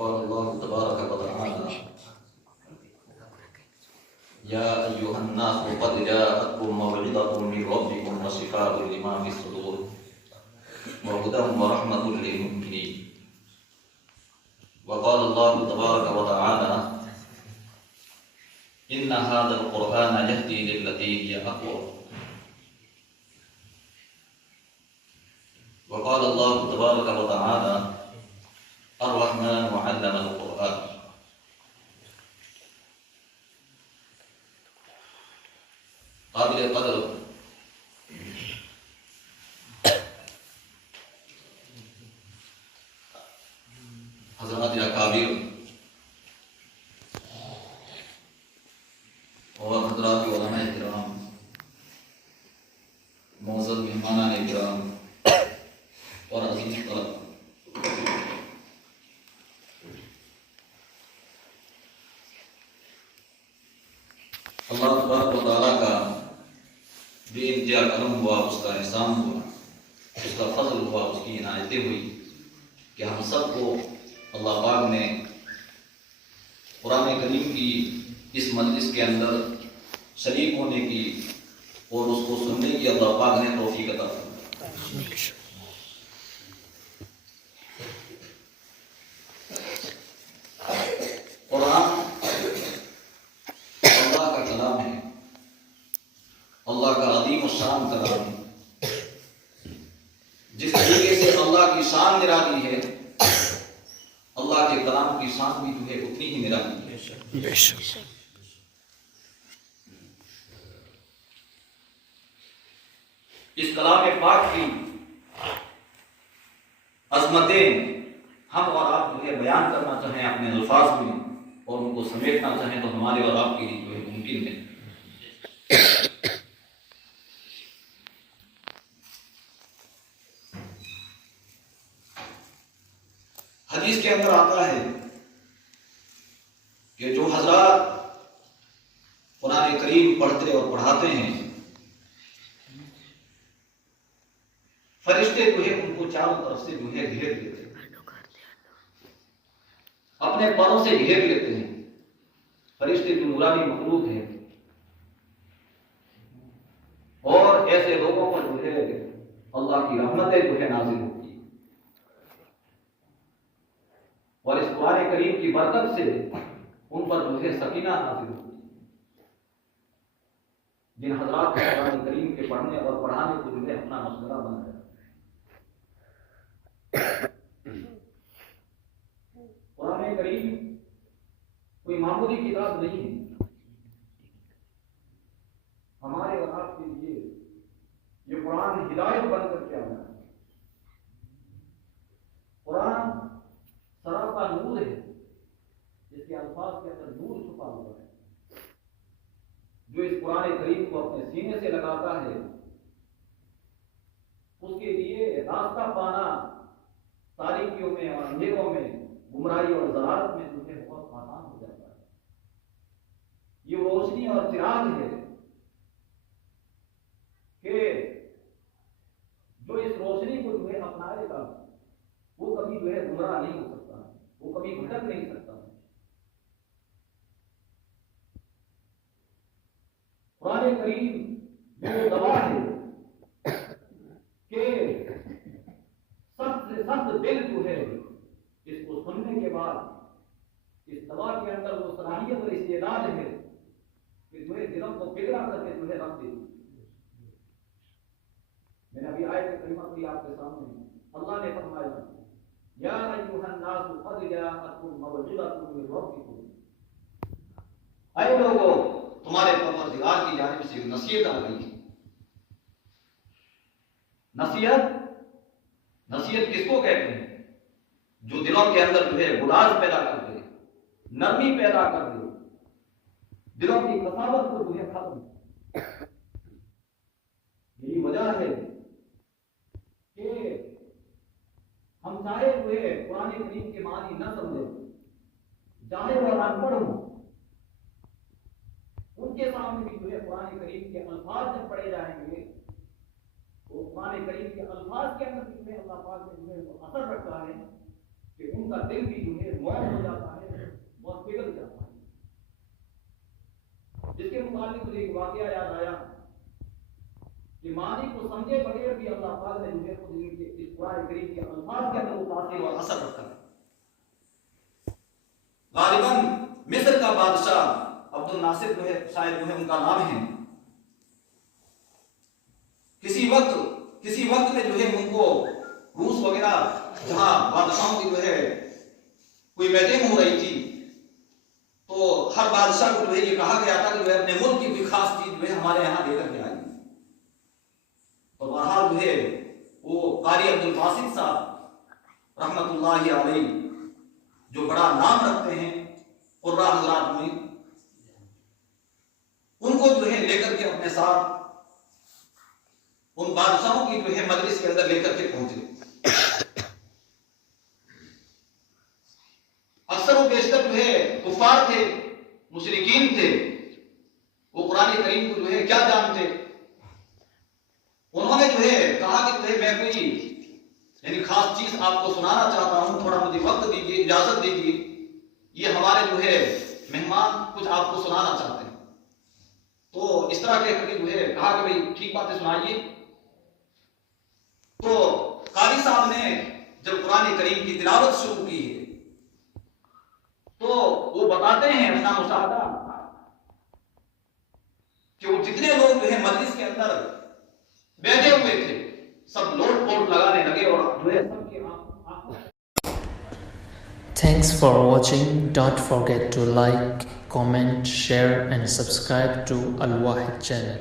वक़ाल अल्लाहु तबारक व तआला या अय्युहन नास क़द जाअतकुम मौइज़तुम मिन रब्बिकुम व शिफ़ाउन लिमा फ़िस सुदूर व हुदन व रहमतुल लिल मुमिनीन। वक़ाल अल्लाहु तबारक व तआला इन्ना हाज़ल क़ुरआन यहदी लिल्लती हिय अक़वम। वक़ाल अल्लाहु तबारक व तआला अर्रहमानु अल्लमल क़ुरआन। काबिल क़द्र हज़रात अकाबिर और हज़रात उलमा इकराम, मौजूद मेहमानान इकराम और अज़ीज़ तलब, अल्लाह तबारक व तआला का बेइंतहा करम हुआ, उसका एहसान हुआ, उसका फज़ल हुआ, उसकी इनायतें हुई कि हम सबको अल्लाह पाक ने कुरान करीम की इस मजलिस के अंदर शरीक होने की और उसको सुनने की अल्लाह पाक ने तौफीक अता फरमाई। कुरान अल्लाह का कलाम है, अल्लाह का अज़ीम शान कलाम है। जिस तरीके से अल्लाह की शान निराली है, अल्लाह के कलाम की शान भी जो है उतनी ही निराली है। इस कलाम पाक की अजमतें हम और आप जो है बयान करना चाहें अपने अल्फाज में और उनको समेटना चाहें तो हमारे और आपके लिए जो है मुमकिन है। हदीस के अंदर आता है कि जो हजरात कुरान करीम पढ़ते और पढ़ाते हैं, फरिश्ते जो है उनको चारों तरफ से जो है घेर लेते हैं, अपने परों से घेर लेते हैं। फरिश्ते जो नूरानी मखलूक है और ऐसे लोगों पर जो है अल्लाह की रहमतें जो है नाज़िल होती है और इस कुरान करीम की बरकत से उन पर जो है सकीना नाज़िल होती है। जिन हजरात को कुरान करीम के पढ़ने और पढ़ाने को जो है अपना मसला बनाया, कुरान करीम कोई मामूली किताब नहीं है। हमारे और आपके लिए ये कुरान हिदायत बनकर के आना है। कुरान सरापा नूर है, जिसके अल्फाज के अंदर नूर छुपा हुआ है। जो इस कुरान करीम को अपने सीने से लगाता है, उसके लिए रास्ता पाना तारीकियों में और अंधेरों में, गुमराही और ज़लालत में जो है बहुत आसान हो जाता है। ये रोशनी और चिराग है कि जो इस रोशनी को जो है अपनाएगा वो कभी जो है गुमराह नहीं हो सकता, वो कभी भटक नहीं सकता। कुरान करीम वो दवा है कि सख्त से सख्त दिल जो है इसको सुनने के बाद इस दवा के अंदर वो सलाहियत और इस्तेदाद है कि जो है दिलों को पिघला करके जो है रख दे। मैंने अभी आयत करीमा की आपके सामने अल्लाह ने फरमाया या अय्युहन नासु क़द जाअतकुम मौइज़तुम मिन रब्बिकुम। ऐ लोगों, तुम्हारे परवरदिगार की जानिब से नसीहत आ गई है। नसीहत किसको कहते हैं? जो दिलों के अंदर जो है गुलाज पैदा कर दे, नरमी पैदा कर दे, दिलों की कसावत को जो है खत्म। यही वजह है कि हम चाहे जो है कुरान करीम के मानी न समझे, चाहे वह अनपढ़ हो, उनके सामने भी जो है कुरान करीम के अल्फाज जब पढ़े जाएंगे तो कुरान करीम के अल्फाज के अंदर जो है अल्लाह पाक ने जो है असर रखा है कि उनका दिल भी जो है मौन जिसके मुताबिक मुझे एक वाकया याद आया कि मानी को समझे बगैर भी अल्लाह पाक ने मुझे खुद इस कुरान करीम के अल्फाज के अंदर तासीर और असर रखा है। गालिबन मिस्र का बादशाह अब्दुल नासिर जो है, शायद जो है उनका नाम है, किसी वक्त में जो है उनको रूस वगैरह जहां बादशाहों की जो है कोई मीटिंग हो रही थी, तो हर बादशाह को जो है ये कहा गया था कि जो है अपने मुल्क की कोई खास चीज जो है हमारे यहाँ लेकर के आई। तो बहरहाल जो है वो कारी अब्दुल बासित साहब रहमतुल्लाहि अलैहि जो बड़ा नाम रखते हैं कुर्रा हज़रात में, उनको जो है लेकर के अपने साथ उन बादशाहों की जो है मजलिस के अंदर लेकर के पहुंचे। अक्सर वो बेशतर जो है कुफार थे, मुशरिकीन थे, वो कुरान करीम को जो है क्या जानते। उन्होंने जो है कहा कि जो है मैं कोई यानी खास चीज आपको सुनाना चाहता हूं, थोड़ा मुझे वक्त दीजिए, इजाजत दीजिए, ये हमारे जो है मेहमान कुछ आपको सुनाना चाहते हैं। तो इस तरह के करके जो है कहा कि भाई ठीक बात है सुनाइए। तो कारी साहब ने जब कुरान करीम की तिलावत शुरू की है तो वो बताते हैं अपना मुशाहदा कि वो जितने लोग जो है मजलिस के अंदर बैठे हुए थे सब लोट पोट लगाने लगे और जो है सबके आंखों। Thanks for watching. Don't forget to like, comment, share and subscribe to Al Wahid channel.